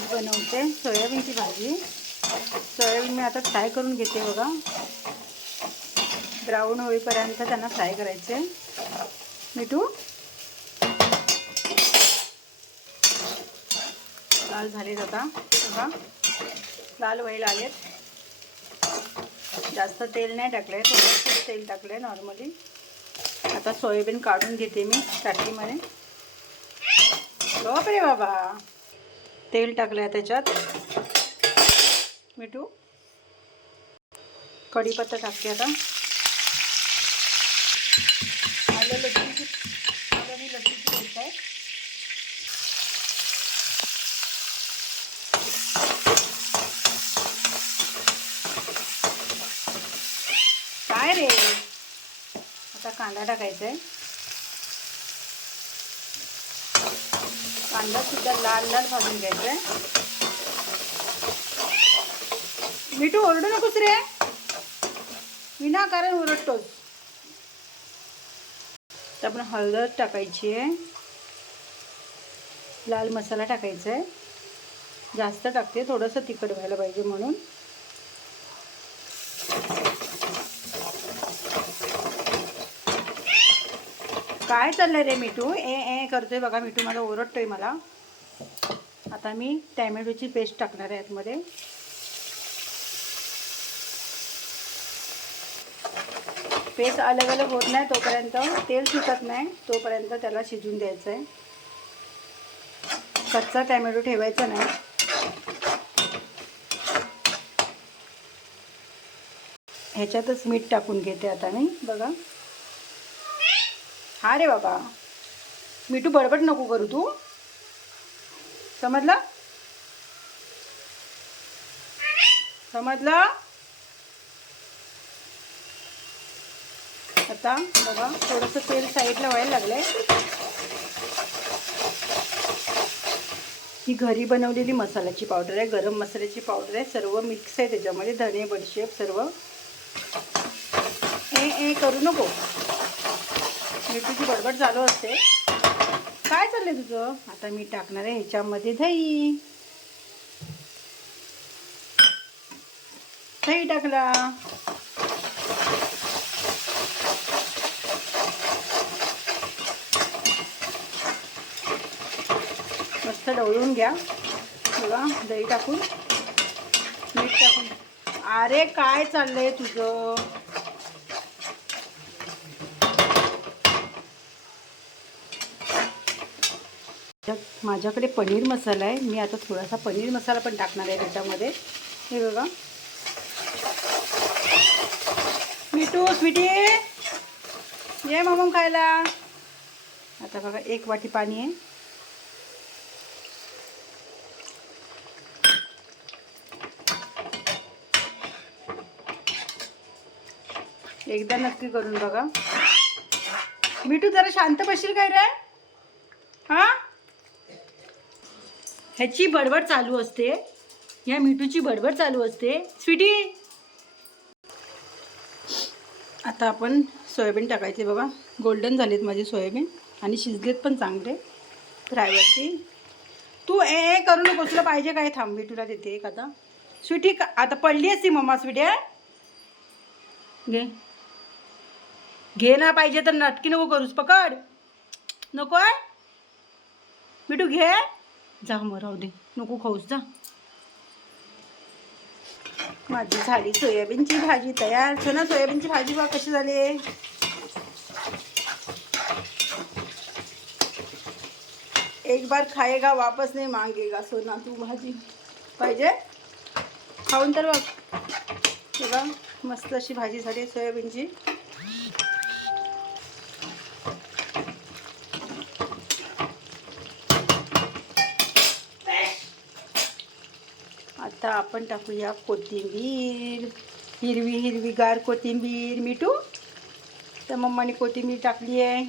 आज बनवते. सोयाबीनची भाजी. सोयाबीन मी आता फ्राय करून घेते बघा. ब्राऊन होईपर्यंत त्यांना फ्राय करायचे. मिठू? लाल झालेत आता. बघा. लाल व्हायला आलेत. जास्त तेल नाही टाकले थोडंसं तेल टाकले नॉर्मली. आता सोयाबीन काढून घेते मी. टाकीमध्ये. बापरे बाबा. तेल टाकलं आहे त्याच्यात. मिठू. कढीपत्ता टाकते आता. आलं लसूणची आलं मी लसूणची पेस्ट आहे. काय रे? आता कांदा टाकायचा आहे कांदा सुद्धा लाल लाल भाजून घ्यायचा आहे मिठू ओरडू नकोस रे. विनाकारण ओरडतोस तर आपण हळद टाकायची आहे. लाल मसाला टाकायचा आहे. जास्त टाकते थोडंसं तिखट व्हायला पाहिजे म्हणून. काय चाललंय रे मिठू? ए ए करतोय बघा मिठू मला ओरडतोय मला. आता मी टॅमॅटोची पेस्ट टाकणार आहे आतमध्ये. पेस्ट अलग अलग होत नाही तोपर्यंत तेल सुटत नाही तोपर्यंत त्याला शिजून द्यायचं आहे कच्चा टॅमॅटो ठेवायचा नाही. ह्याच्यातच मीठ टाकून घेते आता मी बघा. हा रे बाबा. मिठू बडबड नको करू तू. समजलं? समजलं? आता बघा थोडंसं तेल साईडला व्हायला लागलंय. ही घरी बनवलेली मसाल्याची पावडर आहे गरम मसाल्याची पावडर आहे. सर्व मिक्स आहे त्याच्यामध्ये धने बडशेप सर्व. हे करू नको. मी तुझी बडबड चालू असते. काय चाललंय तुझं? आता मी टाकणार आहे ह्याच्यामध्ये दही. दही टाकला. मस्त डवळून घ्या. थोडा दही टाकून मीठ टाकून. अरे काय चाललंय तुझं? त्यात माझ्याकडे पनीर मसाला आहे. मी आता थोडासा पनीर मसाला पण टाकणार आहे त्याच्यामध्ये. हे बघा. मिठू स्वीटी. ये मामम खायला. आता बघा एक वाटी पाणी आहे. एकदा नक्की करून बघा. मिठू जरा शांत बसशील काय रे? हा? ह्याची बडबड चालू असते. ह्या मिठूची बडबड चालू असते. स्वीटी! आता आपण सोयाबीन टाकायचे बघा. गोल्डन झालेत माझे सोयाबीन आणि शिजलेत पण चांगले. फ्रायवरती तू ए ए करू नको तुला पाहिजे काय? थांब मी तुला देते एक आता. स्वीटी का आता पडली असती मम्मा स्वीटी आहे घे. घे ना पाहिजे तर नटकी नको करूस पकड. नको आहे मिठू घे. जा मग राहू दे. नको खाऊस जा. माझी झाली सोयाबीनची भाजी तयार. सोना सोयाबीनची भाजी बा कशी झाली. एक बार खाएगा वापस नाही मागेगा सोना तू भाजी. पाहिजे? खाऊन तर बघ. हे बघ मस्त अशी भाजी झाली सोयाबीनची. आता आपण टाकूया कोथिंबीर हिरवी हिरवीगार कोथिंबीर मिठू. तर मम्माने कोथिंबीर टाकली आहे.